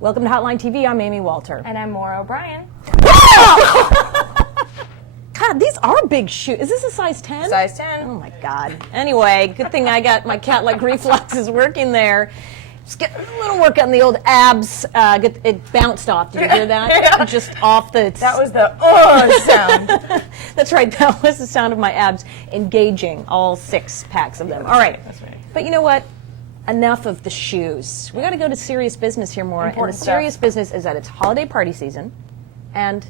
Welcome to Hotline TV. I'm Amy Walter. And I'm Maura O'Brien. God, these are big shoes. Is this a size 10? Size 10. Oh my God. Anyway, good thing I got my cat-like reflexes working there. Just get a little work on the old abs. It bounced off. Did you hear that? Yeah. Just off the... That was the sound. That's right. That was the sound of my abs engaging all 6 packs of them. All right. That's right. But you know what? Enough of the shoes. We got to go to serious business here, Maura. Important and the stuff. serious business is that it's holiday party season, and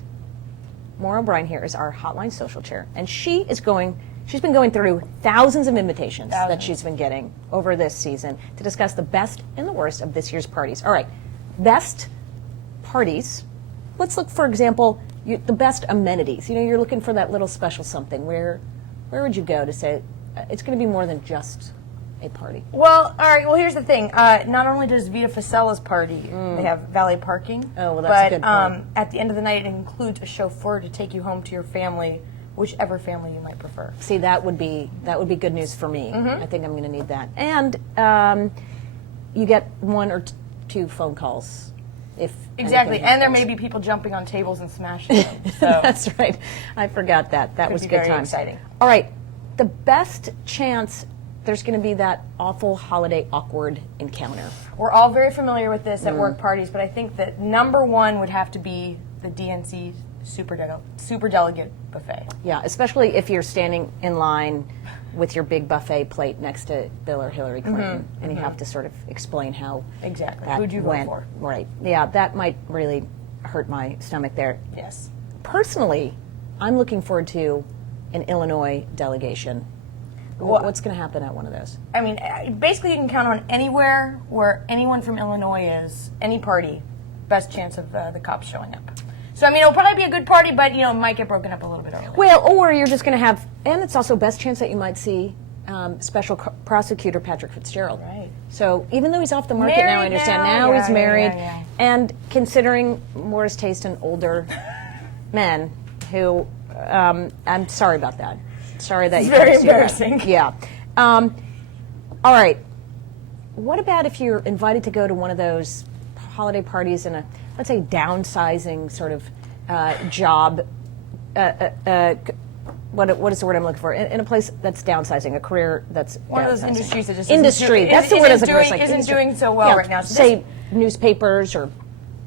Maura O'Brien here is our Hotline social chair, and she's been going through thousands of invitations that she's been getting over this season to discuss the best and the worst of this year's parties. All right, best parties. Let's look, for example, the best amenities. You know, you're looking for that little special something. Where would you go to say it's going to be more than just a party? Well, all right. Well, here's the thing. Not only does Vita Focella's party, they have valet parking. Oh, well, that's a good but point. at the end of the night, it includes a chauffeur to take you home to your family, whichever family you might prefer. See, that would be good news for me. Mm-hmm. I think I'm going to need that. And you get 1 or 2 phone calls if Exactly. anything And there may happens. be people jumping on tables and smashing them. So That's right. I forgot that. That Could was be good very times. exciting. All right. The best chance there's going to be that awful holiday awkward encounter. we're all very familiar with this at work parties, but I think that number one would have to be the DNC super delegate buffet. Yeah, especially if you're standing in line with your big buffet plate next to Bill or Hillary Clinton, and you have to sort of explain how Exactly. that Who'd you vote went. for? Right. Yeah, that might really hurt my stomach there. Yes. Personally, I'm looking forward to an Illinois delegation. Well- What's going to happen at one of those? I mean, basically, you can count on anywhere where anyone from Illinois is, any party, best chance of the cops showing up. So, I mean, it'll probably be a good party, but, you know, it might get broken up a little bit early. Well, or you're just going to have, and it's also best chance that you might see Special Prosecutor Patrick Fitzgerald. Right. So even though he's off the market now, I Married understand now, he's yeah, married, yeah. and considering Maura's taste in older men, who I'm sorry about that. Sorry that It's you can't very see that. embarrassing. Yeah. All right. What about if you're invited to go to one of those holiday parties in a, let's say, downsizing sort of job? What is the word I'm looking for? In a place that's downsizing, a career that's One of those downsizing. industries that just industry. isn't, That's the isn't word I was looking for. doing, It's like isn't industry. doing so well Yeah, right now. So say newspapers or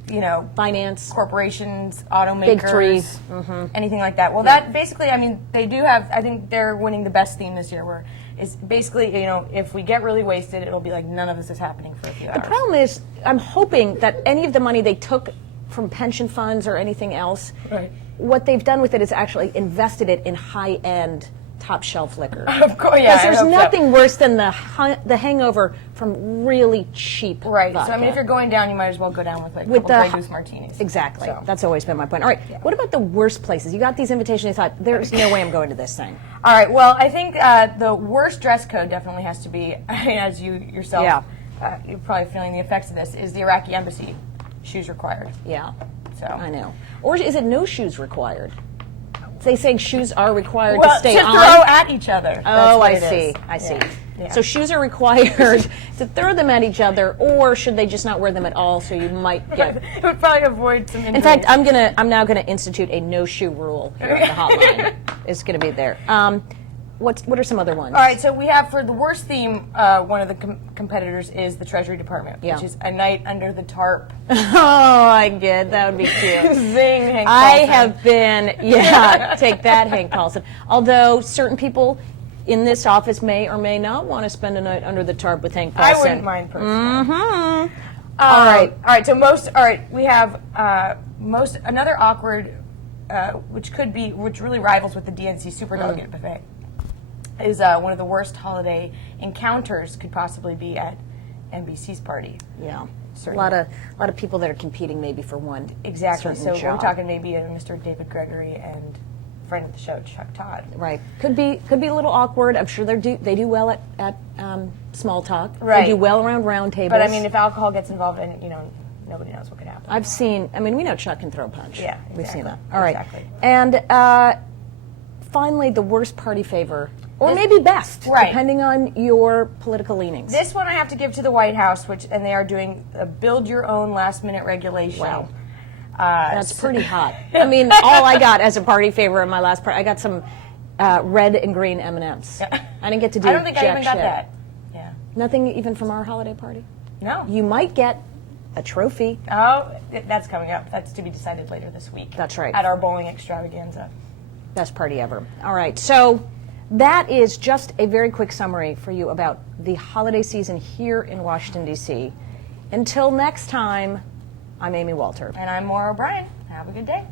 you know, finance. corporations, automakers, Big three. anything like that. Well, that basically, I mean, they do have. I think they're winning the best theme this year. Where it's basically, you know, if we get really wasted, it'll be like none of this is happening for a few hours. The problem is, I'm hoping that any of the money they took from pension funds or anything else, Right. what they've done with it is actually invested it in high-end, top-shelf liquor. Of course, yeah. Because I there's hope so. nothing worse than the hangover from really cheap Right. vodka. So I mean, if you're going down, you might as well go down with like a With couple the Grey Goose martinis. Exactly. So. That's always been my point. All right. What about the worst places? You got these invitations. You thought, there's no way I'm going to this thing. All right. Well, I think the worst dress code definitely has to be, as you yourself, you're probably feeling the effects of this, is the Iraqi embassy. Shoes required. Yeah. So I know. Or is it no shoes required? They saying shoes are required well, to stay to on. throw at each other. Oh, I That's what it see. is. I see. Yeah. Yeah. So shoes are required to throw them at each other, or should they just not wear them at all? So you might get. It would probably avoid some injuries. In fact, I'm now gonna institute a no shoe rule here at the hotline. It's gonna be there. What are some other ones? All right, so we have for the worst theme, one of the competitors is the Treasury Department, Yeah. which is a night under the tarp. Oh, I get that would be cute. Zing, Hank I Paulson. have been, take that, Hank Paulson. Although certain people in this office may or may not want to spend a night under the tarp with Hank Paulson. I wouldn't mind personally. All right. All right. So we have another awkward, which really rivals with the DNC Superdelegate buffet, is one of the worst holiday encounters could possibly be at NBC's party. Yeah. Certainly. A lot of people that are competing maybe for one. Exactly. certain So job. we're talking maybe Mr. David Gregory and friend of the show, Chuck Todd. Right. Could be a little awkward. I'm sure they do well at small talk. Right. They do well around round tables. But I mean, if alcohol gets involved, and nobody knows what could happen. we know Chuck can throw a punch. Yeah, We've seen that. exactly. All right. Exactly. And finally, the worst party favor Or maybe best, Right. depending on your political leanings. This one I have to give to the White House, and they are doing a build your own last minute regulation. Wow. That's pretty hot. I mean, all I got as a party favor in my last party, I got some red and green M&Ms. I didn't get to do I don't think I jack even got shit. that. Yeah. Nothing even from our holiday party? No. You might get a trophy. Oh, that's coming up. That's to be decided later this week. That's right. At our bowling extravaganza. Best party ever. All right, so that is just a very quick summary for you about the holiday season here in Washington, D.C. Until next time, I'm Amy Walter. And I'm Maura O'Brien. Have a good day.